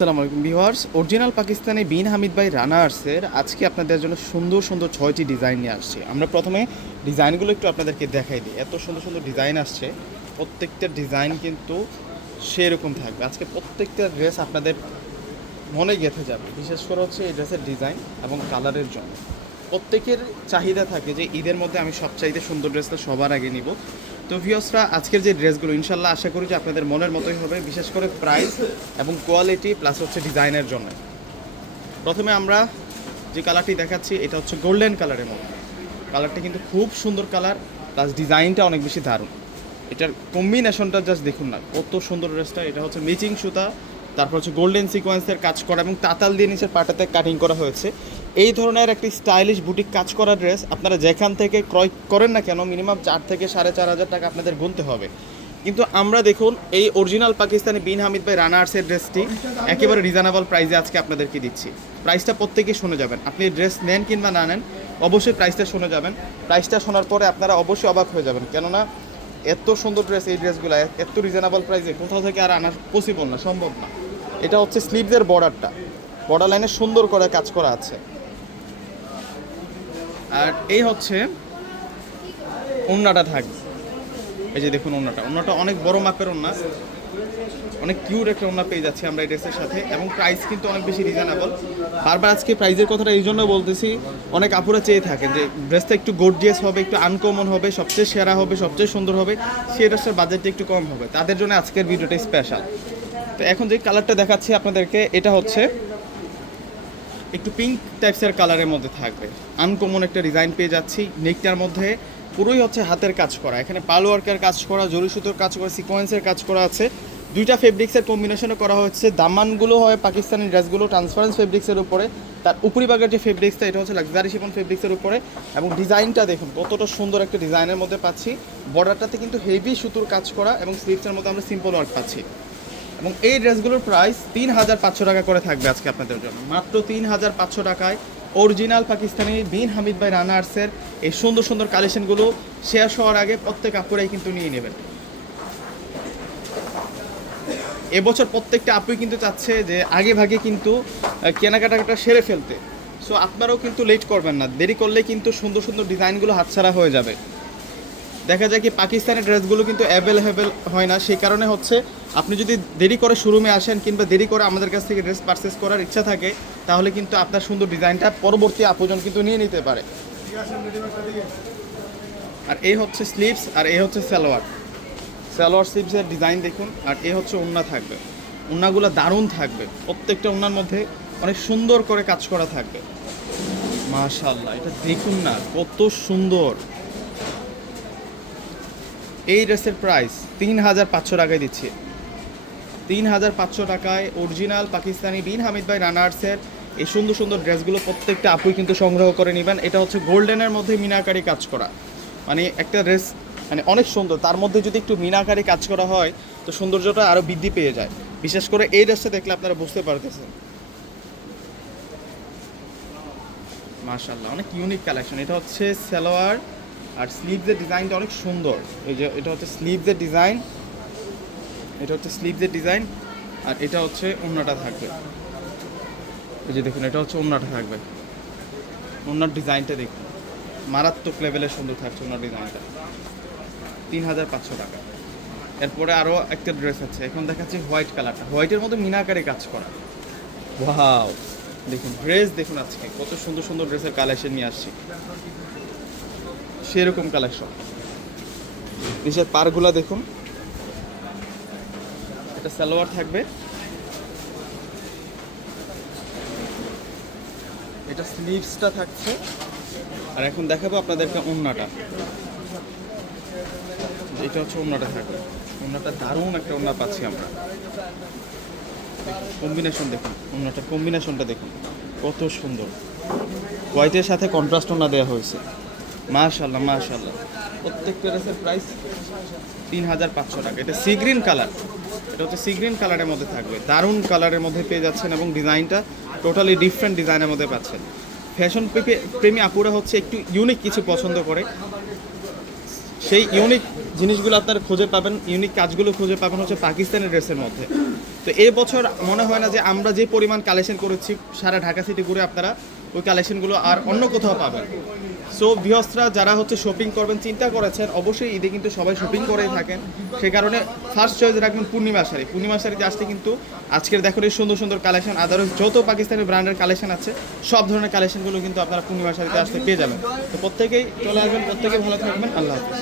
আসসালামু আলাইকুম viewers, original Pakistani বিন হামিদ ভাই রানার্সের আজকে আপনাদের জন্য সুন্দর সুন্দর 6টি ডিজাইন নিয়ে আসছি। আমরা প্রথমে ডিজাইনগুলো একটু আপনাদেরকে দেখাই দিই। এত সুন্দর সুন্দর ডিজাইন আসছে, প্রত্যেকটা ডিজাইন কিন্তু সেরকম থাকবে। আজকে প্রত্যেকটা ড্রেস আপনাদের মনে গেঁথে যাবে, বিশেষ করে হচ্ছে এই ড্রেসের ডিজাইন এবং কালারের জন্য। প্রত্যেকের চাহিদা থাকে যে ঈদের মধ্যে আমি সবচাইতে সুন্দর ড্রেসটা সবার আগে নিব। তো ভিউয়ার্সরা, আজকের যে ড্রেসগুলো ইনশাল্লাহ আশা করি যে আপনাদের মনের মতোই হবে, বিশেষ করে প্রাইস এবং কোয়ালিটি প্লাস হচ্ছে ডিজাইনের জন্য। প্রথমে আমরা যে কালারটি দেখাচ্ছি এটা হচ্ছে গোল্ডেন কালারের মধ্যে। কালারটা কিন্তু খুব সুন্দর কালার, প্লাস ডিজাইনটা অনেক বেশি দারুণ। এটার কম্বিনেশনটা জাস্ট দেখুন না, কত সুন্দর ড্রেসটা। এটা হচ্ছে ম্যাচিং সুতা, তারপর হচ্ছে গোল্ডেন সিকোয়েন্সের কাজ করা এবং তাতাল দিয়ে নিচের পাটাতে কাটিং করা হয়েছে। এই ধরনের একটি স্টাইলিশ বুটিক কাজ করা ড্রেস আপনারা যেখান থেকে ক্রয় করেন না কেন মিনিমাম 4 থেকে 4,500 টাকা আপনাদের গুনতে হবে। কিন্তু আমরা দেখুন এই অরিজিনাল পাকিস্তানি বিন হামিদ ভাই রানার্সের ড্রেসটি একেবারে রিজনেবল প্রাইসে আজকে আপনাদেরকে দিচ্ছি। প্রাইসটা প্রত্যেকেই শুনে যাবেন, আপনি ড্রেস নেন কিংবা না নেন অবশ্যই প্রাইসটা শুনে যাবেন। প্রাইসটা শোনার পরে আপনারা অবশ্যই অবাক হয়ে যাবেন, কেননা এত সুন্দর ড্রেস, এই ড্রেসগুলো এত রিজনেবল প্রাইসে কোথাও থেকে আর আনা পসিবল না, সম্ভব না। এটা হচ্ছে স্লিভসের বর্ডারটা, বর্ডার লাইনে সুন্দর করে কাজ করা আছে। আর এই হচ্ছে ওড়নাটা থাকবে, এই যে দেখুন ওড়নাটা অনেক বড় মাপের ওড়না, অনেক কিউট একটা ওড়না পেয়ে যাচ্ছি আমরা এই ড্রেসের সাথে। এবং প্রাইস কিন্তু অনেক বেশি রিজনেবল। বারবার আজকে প্রাইসের কথাটা এই জন্য বলতেছি, অনেক আপুরা চেয়ে থাকেন যে ড্রেসটা একটু গর্জিয়াস হবে, একটু আনকমন হবে, সবচেয়ে সেরা হবে, সবচেয়ে সুন্দর হবে, সেই ড্রেসটার বাজেটটা একটু কম হবে, তাদের জন্য আজকের ভিডিওটা স্পেশাল। তো এখন যে কালারটা দেখাচ্ছি আপনাদেরকে, এটা হচ্ছে একটু পিঙ্ক টাইপসের কালারের মধ্যে থাকবে। আনকমন একটা ডিজাইন পেয়ে যাচ্ছি। নেকটার মধ্যে পুরোই হচ্ছে হাতের কাজ করা, এখানে পাল ওয়ার্কের কাজ করা, জরি সুতোর কাজ করা, সিকোয়েন্সের কাজ করা আছে। দুইটা ফেব্রিক্সের কম্বিনেশনে করা হচ্ছে। দামানগুলো হয় পাকিস্তানি ড্রেসগুলো ট্রান্সপারেন্স ফেব্রিক্সের উপরে, তার উপরিভাগের যে ফেব্রিক্সটা এটা হচ্ছে লাক্সারি শিফন ফেব্রিক্সের উপরে। এবং ডিজাইনটা দেখুন কতটা সুন্দর একটা ডিজাইনের মধ্যে পাচ্ছি। বর্ডারটাতে কিন্তু হেভি সুতোর কাজ করা এবং স্লিভসের মধ্যে আমরা সিম্পল ওয়ার্ক পাচ্ছি। এবং এই ড্রেসগুলোর প্রাইস 3,500 টাকা করে থাকবে আজকে আপনাদের জন্য, মাত্র 3,500 টাকায় অরিজিনাল পাকিস্তানি বিন হামিদ ভাই রানার্সের এই সুন্দর সুন্দর কালেকশনগুলো শেষ হওয়ার আগে প্রত্যেক আপুরাই কিন্তু নিয়ে নেবেন। এবছর প্রত্যেকটা আপুই কিন্তু চাচ্ছে যে আগে ভাগে কিন্তু কেনাকাটাটা সেরে ফেলতে। সো আপনারাও কিন্তু লেট করবেন না, দেরি করলে কিন্তু সুন্দর সুন্দর ডিজাইনগুলো হাতছাড়া হয়ে যাবে। দেখা যায় কি পাকিস্তানের ড্রেসগুলো কিন্তু অ্যাভেলেবেল হয় না, সেই কারণে হচ্ছে আপনি যদি দেরি করে শোরুমে আসেন কিংবা দেরি করে আমাদের কাছ থেকে ড্রেস পারচেস করার ইচ্ছা থাকে, তাহলে কিন্তু আপনার সুন্দর ডিজাইনটা পরবর্তী আপুজন কিন্তু নিয়ে নিতে পারে। আর এই হচ্ছে স্লিভস, আর এই হচ্ছে সালোয়ার স্লিভসের ডিজাইন দেখুন। আর এই হচ্ছে ওড়না থাকবে, ওড়নাগুলো দারুণ থাকবে, প্রত্যেকটা ওড়নার মধ্যে অনেক সুন্দর করে কাজ করা থাকবে। মাশাআল্লাহ, এটা দেখুন না কত সুন্দর। এই ড্রেসের প্রাইস 3,500 টাকায় দিচ্ছি। 3,500 টাকায় অরিজিনাল পাকিস্তানি বিন হামিদ ভাই রানার্সের এই সুন্দর সুন্দর ড্রেসগুলো প্রত্যেকটা আপুই কিন্তু সংগ্রহ করে নেবেন। এটা হচ্ছে গোল্ডেনের মধ্যে মিনাকারি কাজ করা, মানে একটা ড্রেস মানে অনেক সুন্দর, তার মধ্যে যদি একটু মিনাকারি কাজ করা হয় তো সৌন্দর্যটা আরও বৃদ্ধি পেয়ে যায়। বিশেষ করে এই ড্রেসটা দেখলে আপনারা বুঝতে পারতেছেন। মাশাআল্লাহ, অনেক ইউনিক কালেকশন। এটা হচ্ছে সালোয়ার, আর স্লিভসের ডিজাইনটা অনেক সুন্দর। এই যে এটা হচ্ছে স্লিভসের ডিজাইন, আর এটা হচ্ছে ওড়নাটা থাকবে। এই যে দেখুন, এটা হচ্ছে ওড়নাটা থাকবে। ওড়নার ডিজাইনটা দেখুন, মারাত্মক লেভেলের সুন্দর থাকছে ওড়নার ডিজাইনটা। 3,500 টাকা। এরপরে আরও একটা ড্রেস আছে, এখন দেখাচ্ছি হোয়াইট কালারটা, হোয়াইটের মধ্যে মিনাকারি কাজ করা। ওয়াও, দেখুন ড্রেস দেখুন, আজকে কত সুন্দর সুন্দর ড্রেসের কালেকশন নিয়ে আসছি, সেরকম কালেকশন। নিচের পারগুলা দেখুন, এটা সালোয়ার থাকবে, এটা স্লিভসটা থাকছে। আর এখন দেখাবো আপনাদেরকে ওড়নাটা। এটা হচ্ছে ওড়নাটা থাকবে, ওড়নাটা দারুণ একটা ওড়না পাচ্ছি আমরা। কম্বিনেশন দেখুন, ওড়নাটার কম্বিনেশনটা দেখুন কত সুন্দর, হোয়াইটের সাথে কন্ট্রাস্ট ওড়না দেওয়া হয়েছে। মাশাআল্লাহ মাশাআল্লাহ। প্রত্যেকটা ড্রেসের প্রাইস 3,500 টাকা। এটা সি গ্রিন কালার, এটা হচ্ছে সি গ্রিন কালারের মধ্যে থাকবে, দারুণ কালারের মধ্যে পেয়ে যাচ্ছেন এবং ডিজাইনটা টোটালি ডিফারেন্ট ডিজাইনের মধ্যে পাচ্ছেন। ফ্যাশন প্রেমী আপুরা হচ্ছে একটু ইউনিক কিছু পছন্দ করে, সেই ইউনিক জিনিসগুলো আপনারা খুঁজে পাবেন, ইউনিক কাজগুলো খুঁজে পাবেন হচ্ছে পাকিস্তানি ড্রেসের মধ্যে। তো এই বছর মনে হয় না যে আমরা যে পরিমাণ কালেকশন করেছি সারা ঢাকা সিটি ঘুরে আপনারা ওই কালেকশনগুলো আর অন্য কোথাও পাবেন। সো ভিউয়ার্সরা যারা হচ্ছে শপিং করবেন চিন্তা করেছেন, অবশ্যই ঈদে কিন্তু সবাই শপিং করেই থাকেন, সে কারণে ফার্স্ট চয়েস রাখবেন পূর্ণিমা শাড়ি। পূর্ণিমা শাড়িতে আসতে কিন্তু আজকের দেখুন এই সুন্দর সুন্দর কালেকশন, আদারওয়াইজ যত পাকিস্তানি ব্র্যান্ডের কালেকশন আছে সব ধরনের কালেকশনগুলো কিন্তু আপনারা পূর্ণিমা শাড়িতে আসতে পেয়ে যাবেন। তো প্রত্যেকেই চলে আসবেন, প্রত্যেকেই ভালো থাকবেন, আল্লাহ হাফিজ।